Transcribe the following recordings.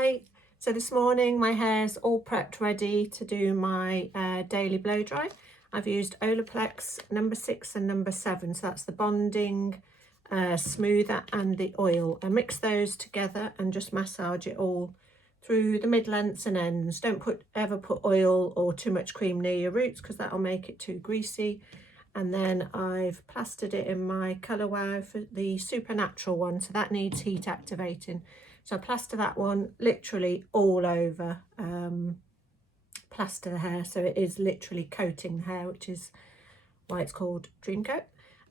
Hi, so this morning my hair's all prepped ready to do my daily blow dry. I've used Olaplex number 6 and number 7, so that's the bonding smoother and the oil. I mix those together and just massage it all through the mid-lengths and ends. Don't ever put oil or too much cream near your roots because that'll make it too greasy. And then I've plastered it in my Colour Wow for the supernatural one, so that needs heat activating. So I plaster that one literally all over, plaster the hair, so it is literally coating the hair, which is why it's called Dream Coat.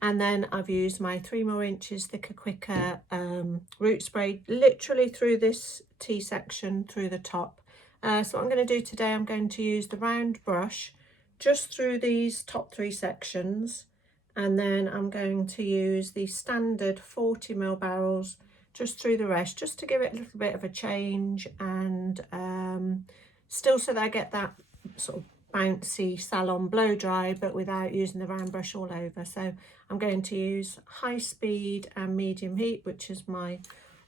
And then I've used my 3 more inches thicker quicker root spray literally through this T-section through the top. So what I'm going to do today, I'm going to use the round brush just through these top 3 sections, and then I'm going to use the standard 40mm barrels just through the rest, just to give it a little bit of a change, and still so that I get that sort of bouncy salon blow dry, but without using the round brush all over. So I'm going to use high speed and medium heat, which is my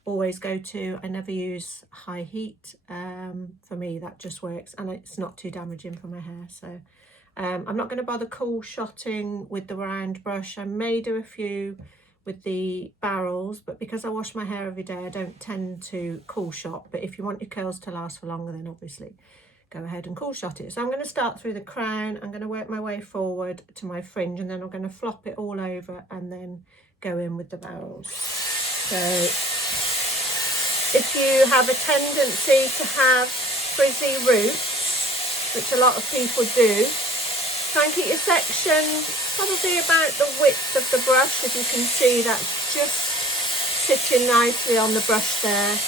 always go to. I never use high heat. For me that just works, and it's not too damaging for my hair. So I'm not going to bother cool shotting with the round brush. I may do a few with the barrels, but because I wash my hair every day, I don't tend to cool shot. But if you want your curls to last for longer, then obviously go ahead and cool shot it. So I'm going to start through the crown. I'm going to work my way forward to my fringe, and then I'm going to flop it all over and then go in with the barrels. So if you have a tendency to have frizzy roots, which a lot of people do, try and keep your section probably about the width of the brush. If you can see, that's just sitting nicely on the brush there.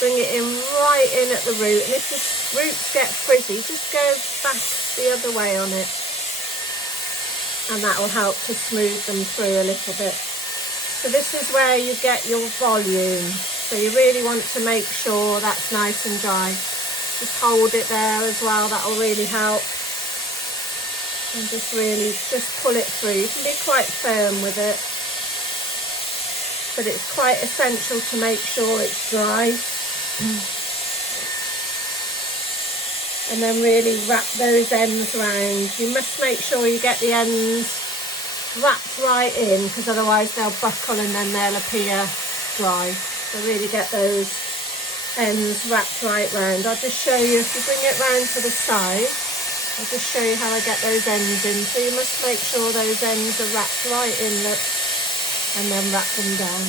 Bring it in right in at the root, and if the roots get frizzy, just go back the other way on it, and that will help to smooth them through a little bit. So this is where you get your volume, so you really want to make sure that's nice and dry. Just hold it there as well, that will really help. And just pull it through. You can be quite firm with it, but it's quite essential to make sure it's dry. And then really wrap those ends round. You must make sure you get the ends wrapped right in, because otherwise they'll buckle and then they'll appear dry. So really get those ends wrapped right round. I'll just show you, if you bring it round to the side, I'll just show you how I get those ends in. So you must make sure those ends are wrapped right in, look, and then wrap them down.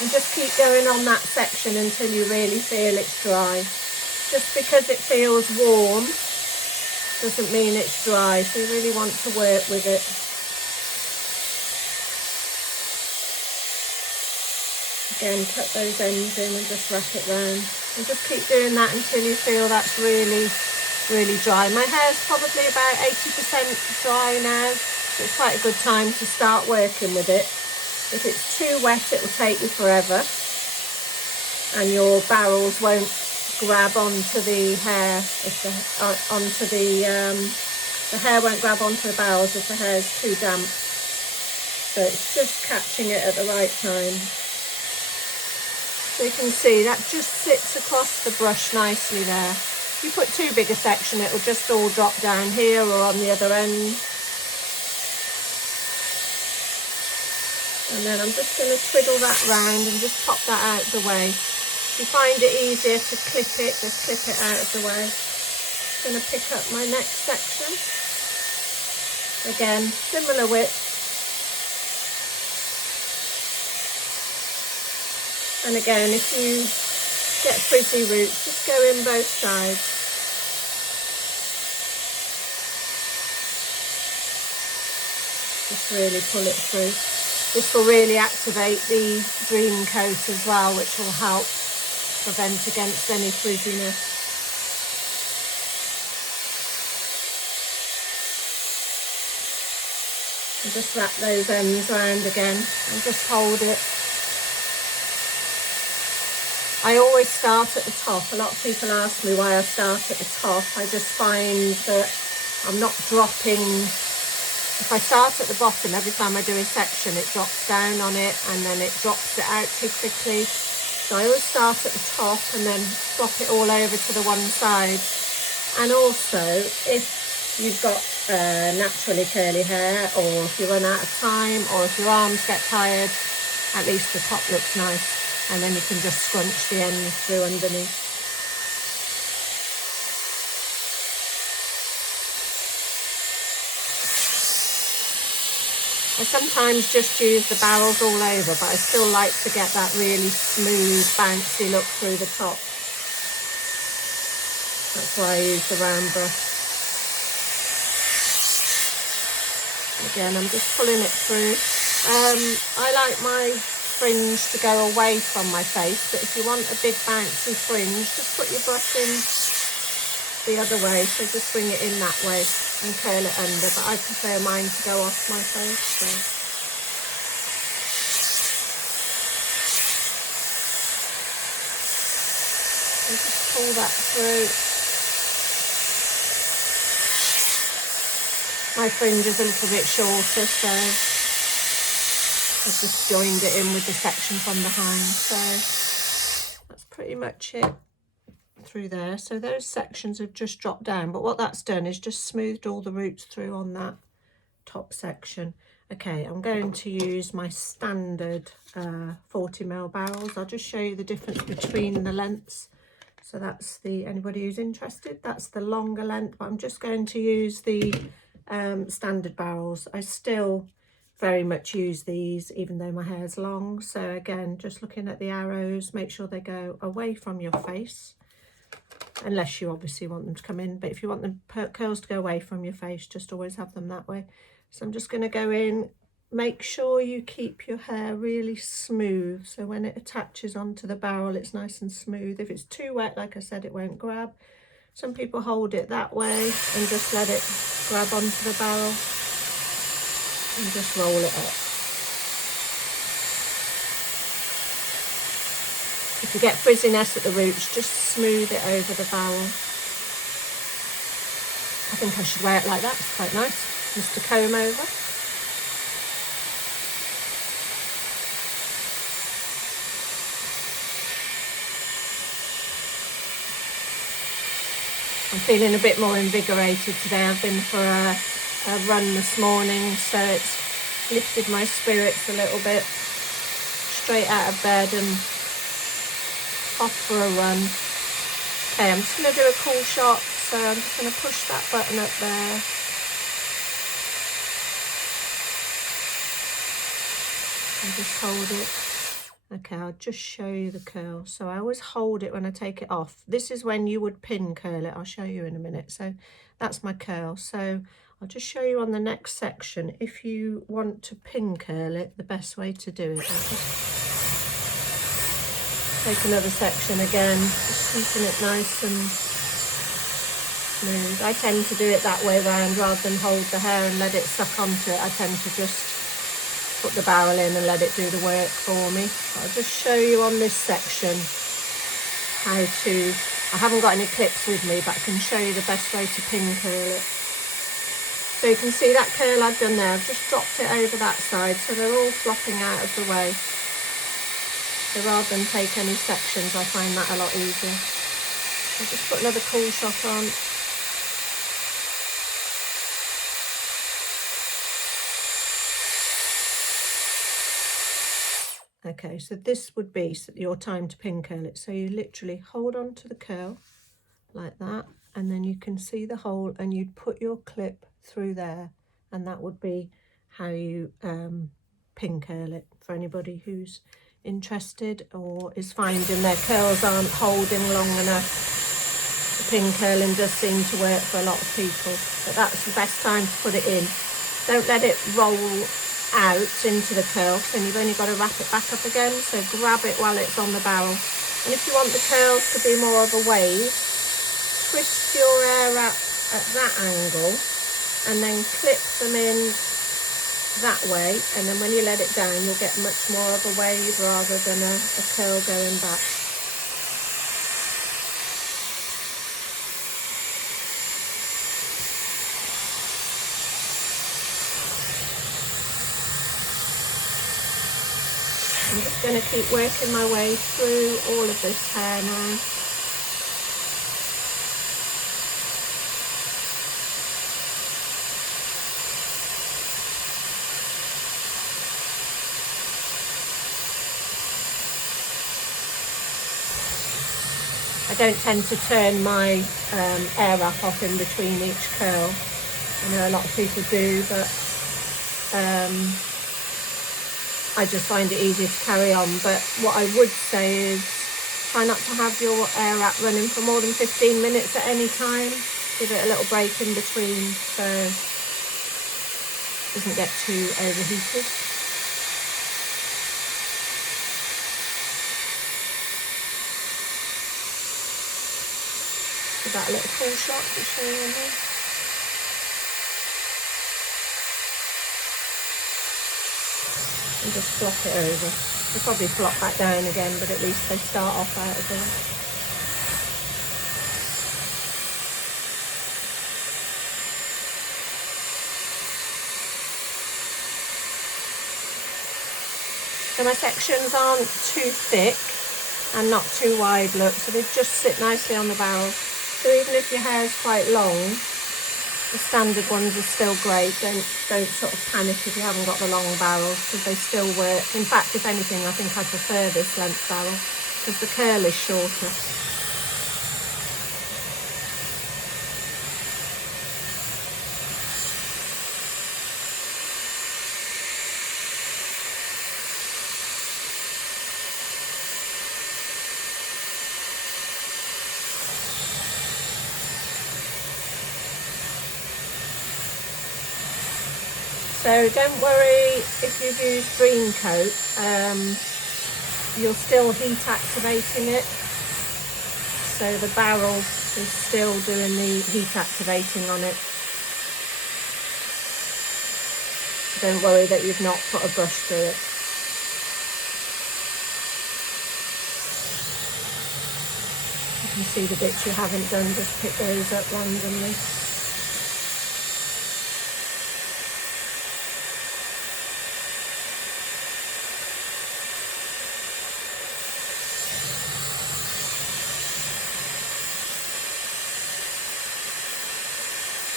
And just keep going on that section until you really feel it's dry. Just because it feels warm doesn't mean it's dry, so you really want to work with it. Again, cut those ends in and just wrap it round. And just keep doing that until you feel that's really, really dry. My hair's probably about 80% dry now, so it's quite a good time to start working with it. If it's too wet, it will take you forever, and your barrels won't grab onto the hair. The hair won't grab onto the barrels if the hair is too damp. So it's just catching it at the right time. So you can see that just sits across the brush nicely there. If you put too big a section, it will just all drop down here or on the other end. And then I'm just going to twiddle that round and just pop that out of the way. If you find it easier to clip it, just clip it out of the way. I'm going to pick up my next section. Again, similar width. And again, if you get frizzy roots, just go in both sides. Just really pull it through. This will really activate the Dream Coat as well, which will help prevent against any frizziness. And just wrap those ends round again and just hold it. I always start at the top. A lot of people ask me why I start at the top. I just find that I'm not dropping If I start at the bottom, every time I do a section, it drops down on it and then it drops it out too quickly. So I always start at the top and then swap it all over to the one side. And also, if you've got naturally curly hair, or if you run out of time, or if your arms get tired, at least the top looks nice. And then you can just scrunch the end through underneath. I sometimes just use the barrels all over, but I still like to get that really smooth, bouncy look through the top. That's why I use the round brush. Again, I'm just pulling it through. I like my fringe to go away from my face, but if you want a big bouncy fringe, just put your brush in the other way, so just bring it in that way and curl it under, but I prefer mine to go off my face. So. And just pull that through. My fringe is a little bit shorter, so I've just joined it in with the section from behind. So that's pretty much it through there. So those sections have just dropped down, but what that's done is just smoothed all the roots through on that top section. Okay, I'm going to use my standard 40mm barrels. I'll just show you the difference between the lengths. So that's the, anybody who's interested, that's the longer length, but I'm just going to use the standard barrels. I still very much use these even though my hair's long. So again, just looking at the arrows, make sure they go away from your face, unless you obviously want them to come in, but if you want the curls to go away from your face, just always have them that way. So I'm just going to go in, make sure you keep your hair really smooth, so when it attaches onto the barrel it's nice and smooth. If it's too wet, like I said, it won't grab. Some people hold it that way and just let it grab onto the barrel and just roll it up. If you get frizziness at the roots, just smooth it over the barrel. I think I should wear it like that, it's quite nice. Mr. Comb over. I'm feeling a bit more invigorated today. I've been for a run this morning, so it's lifted my spirits a little bit. Straight out of bed and off for a run. Okay, I'm just going to do a cool shot, so I'm just going to push that button up there. And just hold it. Okay, I'll just show you the curl. So I always hold it when I take it off. This is when you would pin curl it. I'll show you in a minute. So that's my curl. So I'll just show you on the next section. If you want to pin curl it, the best way to do it. I'll just take another section again, just keeping it nice and smooth. I tend to do it that way round rather than hold the hair and let it suck onto it. I tend to just put the barrel in and let it do the work for me. I'll just show you on this section how to, I haven't got any clips with me, but I can show you the best way to pin curl it. So you can see that curl I've done there, I've just dropped it over that side so they're all flopping out of the way. So rather than take any sections, I find that a lot easier. I'll just put another cool shot on. Okay, so this would be your time to pin curl it. So you literally hold on to the curl like that, and then you can see the hole and you'd put your clip through there, and that would be how you pin curl it for anybody who's interested or is finding their curls aren't holding long enough. The pin curling does seem to work for a lot of people, but that's the best time to put it in. Don't let it roll out into the curl, then you've only got to wrap it back up again, so grab it while it's on the barrel. And if you want the curls to be more of a wave, twist your hair up at that angle and then clip them in that way, and then when you let it down you'll get much more of a wave rather than a curl going back. just going to keep working my way through all of this hair now. I don't tend to turn my air wrap off in between each curl. I know a lot of people do, but I just find it easier to carry on. But what I would say is try not to have your air wrap running for more than 15 minutes at any time. Give it a little break in between so it doesn't get too overheated. Give that a little full shot to show you on there. And just flop it over. They'll probably flop back down again, but at least they start off out of there. So my sections aren't too thick and not too wide, look, so they just sit nicely on the barrel. So even if your hair is quite long, the standard ones are still great. Don't sort of panic if you haven't got the long barrels, because they still work. In fact, if anything, I think I prefer this length barrel because the curl is shorter. So don't worry if you've used green coat, you're still heat activating it. So the barrel is still doing the heat activating on it. Don't worry that you've not put a brush through it. You can see the bits you haven't done, just pick those up randomly.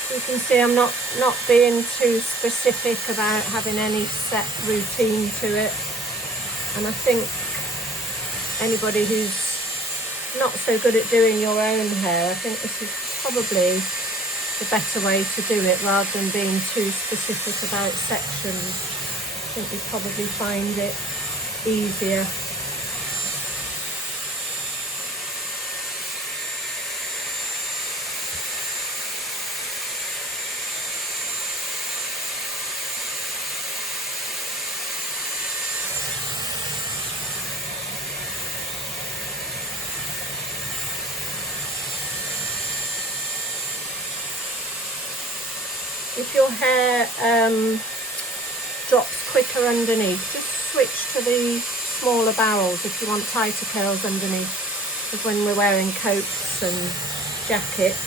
You can see I'm not being too specific about having any set routine to it, and I think anybody who's not so good at doing your own hair, I think this is probably the better way to do it rather than being too specific about sections. I think you'd probably find it easier. If your hair drops quicker underneath, just switch to the smaller barrels if you want tighter curls underneath. Because when we're wearing coats and jackets,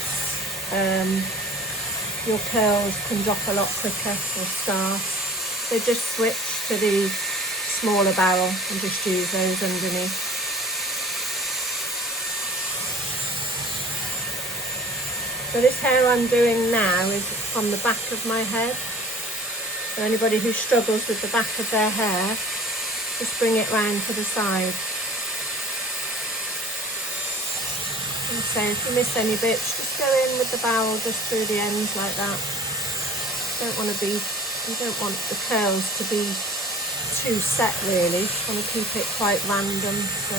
your curls can drop a lot quicker or scarf. So just switch to the smaller barrel and just use those underneath. So this hair I'm doing now is from the back of my head. So anybody who struggles with the back of their hair, just bring it round to the side. And so if you miss any bits, just go in with the barrel just through the ends like that. You don't want the curls to be too set really. You want to keep it quite random. So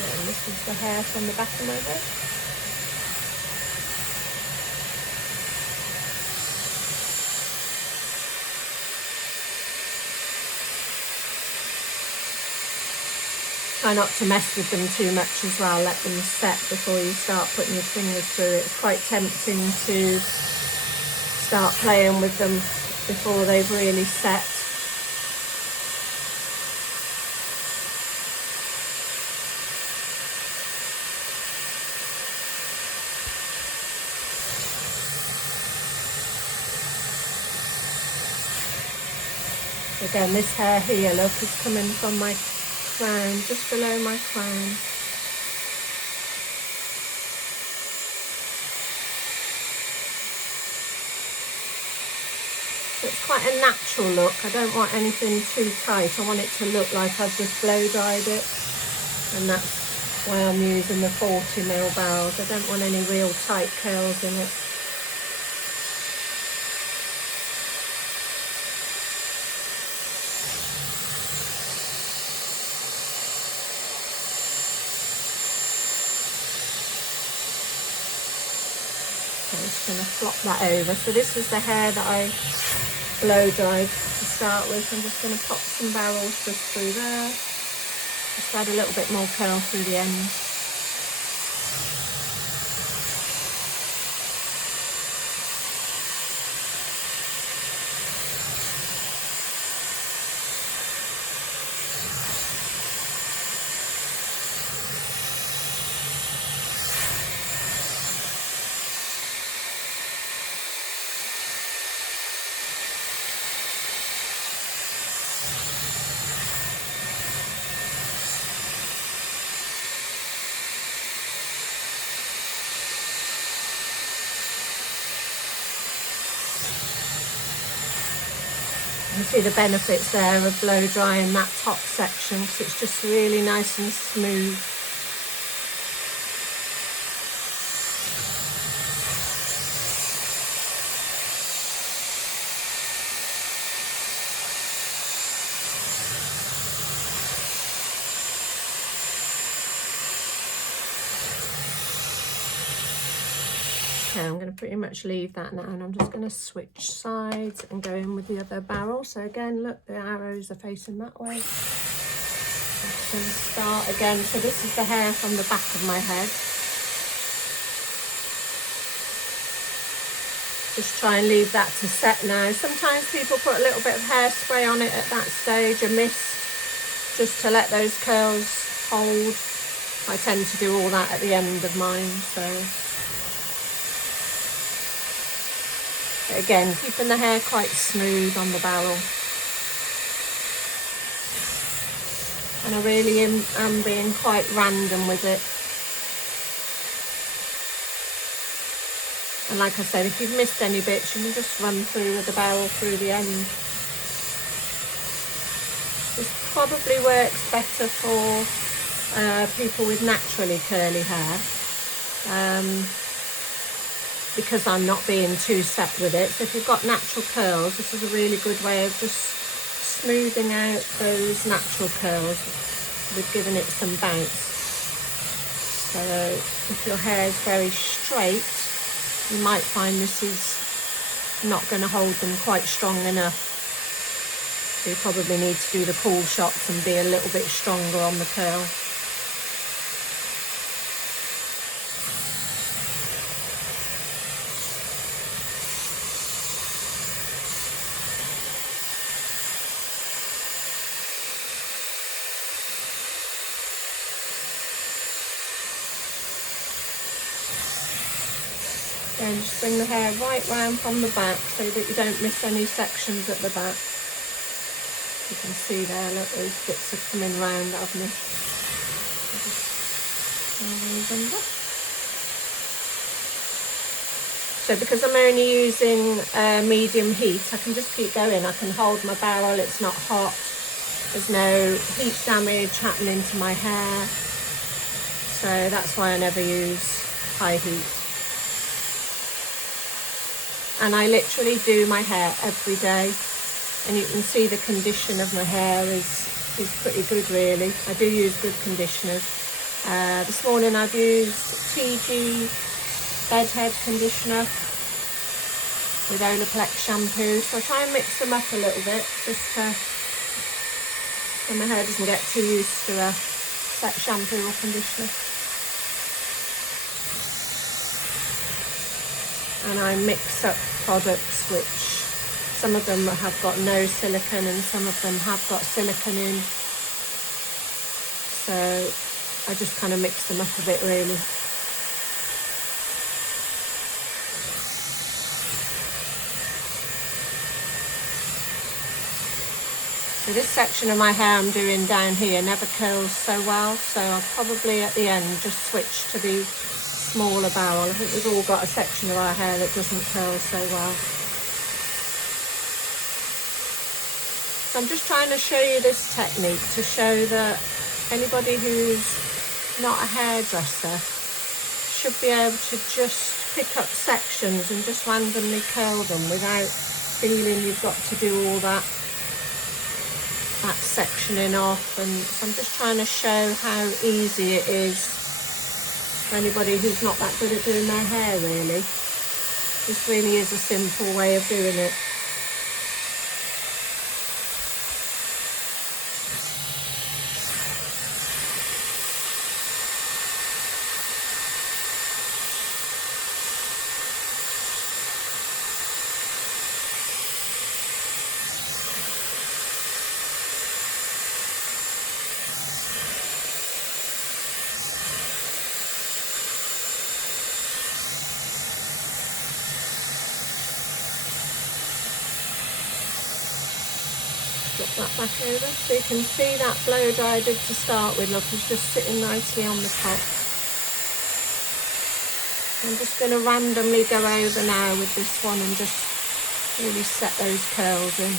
again, this is the hair from the back of my head. Try not to mess with them too much as well. Let them set before you start putting your fingers through it. It's quite tempting to start playing with them before they've really set. Again, this hair here, look, is coming from my crown, just below my crown. So it's quite a natural look. I don't want anything too tight. I want it to look like I've just blow dried it. And that's why I'm using the 40mm barrels. I don't want any real tight curls in it. I'm just going to flop that over. So this is the hair that I blow dried to start with. I'm just going to pop some barrels just through there. Just add a little bit more curl through the end. You see the benefits there of blow drying that top section, because it's just really nice and smooth. Okay, I'm going to pretty much leave that now, and I'm just going to switch sides and go in with the other barrel. So again, look, the arrows are facing that way. I'm just going to start again. So this is the hair from the back of my head. Just try and leave that to set now. Sometimes people put a little bit of hairspray on it at that stage, a mist, just to let those curls hold. I tend to do all that at the end of mine, so... Again, keeping the hair quite smooth on the barrel. And I really am being quite random with it. And like I said, if you've missed any bits, you can just run through with the barrel through the end. This probably works better for people with naturally curly hair. Because I'm not being too set with it. So if you've got natural curls, this is a really good way of just smoothing out those natural curls with giving it some bounce. So if your hair is very straight, you might find this is not going to hold them quite strong enough. So you probably need to do the pull shots and be a little bit stronger on the curl. And just bring the hair right round from the back so that you don't miss any sections at the back. You can see there, look, those bits are coming round that I've missed. So because I'm only using medium heat, I can just keep going. I can hold my barrel, it's not hot. There's no heat damage happening to my hair. So that's why I never use high heat. And I literally do my hair every day, and you can see the condition of my hair is pretty good, really. I do use good conditioners. This morning I've used TG Bedhead conditioner with Olaplex shampoo, so I try and mix them up a little bit just so my hair doesn't get too used to a set shampoo or conditioner. And I mix up products, which some of them have got no silicone and some of them have got silicone in. So I just kind of mix them up a bit, really. So this section of my hair I'm doing down here never curls so well, so I'll probably at the end just switch to the smaller barrel. I think we've all got a section of our hair that doesn't curl so well. So I'm just trying to show you this technique to show that anybody who's not a hairdresser should be able to just pick up sections and just randomly curl them without feeling you've got to do all that sectioning off. And so I'm just trying to show how easy it is for anybody who's not that good at doing their hair, really. This really is a simple way of doing it. Flip that back over so you can see that blow dry I did to start with, look, is just sitting nicely on the top. I'm just going to randomly go over now with this one and just really set those curls in.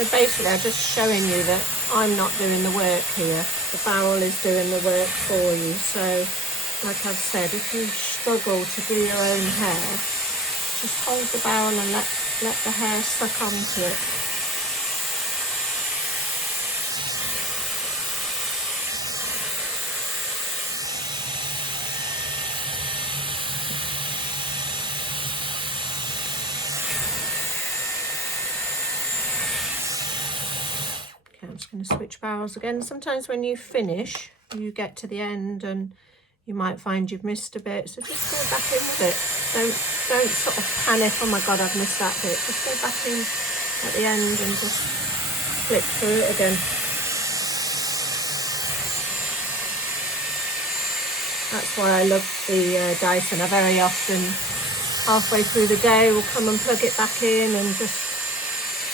So basically I'm just showing you that I'm not doing the work here. The barrel is doing the work for you. So like I've said, if you struggle to do your own hair, just hold the barrel and let the hair suck onto it. I'm just going to switch barrels again. Sometimes when you finish, you get to the end and you might find you've missed a bit. So just go back in with it. Don't sort of panic, oh my God, I've missed that bit. Just go back in at the end and just flick through it again. That's why I love the Dyson. I very often, halfway through the day, will come and plug it back in and just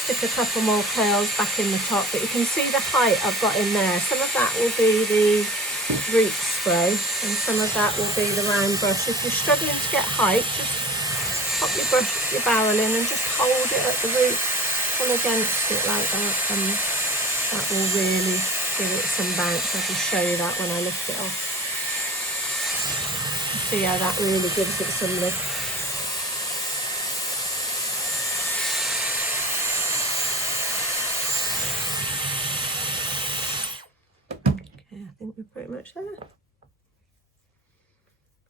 stick a couple more curls back in the top. But you can see the height I've got in there. Some of that will be the root spray and some of that will be the round brush. If you're struggling to get height, just pop your barrel in and just hold it at the root, pull against it like that, and that will really give it some bounce. I can show you that when I lift it off. See how that really gives it some lift. We're pretty much there.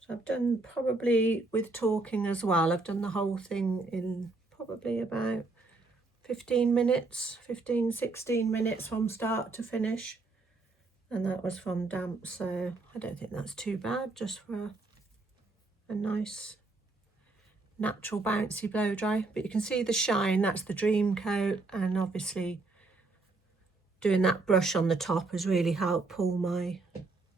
So I've done, probably with talking as well, I've done the whole thing in probably about 16 minutes from start to finish, and that was from damp, so I don't think that's too bad, just for a nice natural bouncy blow dry. But you can see the shine, that's the Dream Coat, and obviously doing that brush on the top has really helped pull my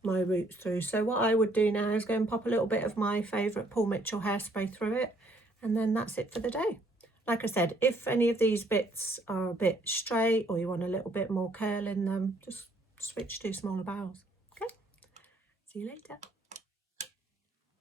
roots through. So what I would do now is go and pop a little bit of my favourite Paul Mitchell hairspray through it, and then that's it for the day. Like I said, if any of these bits are a bit straight or you want a little bit more curl in them, just switch to smaller barrels. Okay, see you later.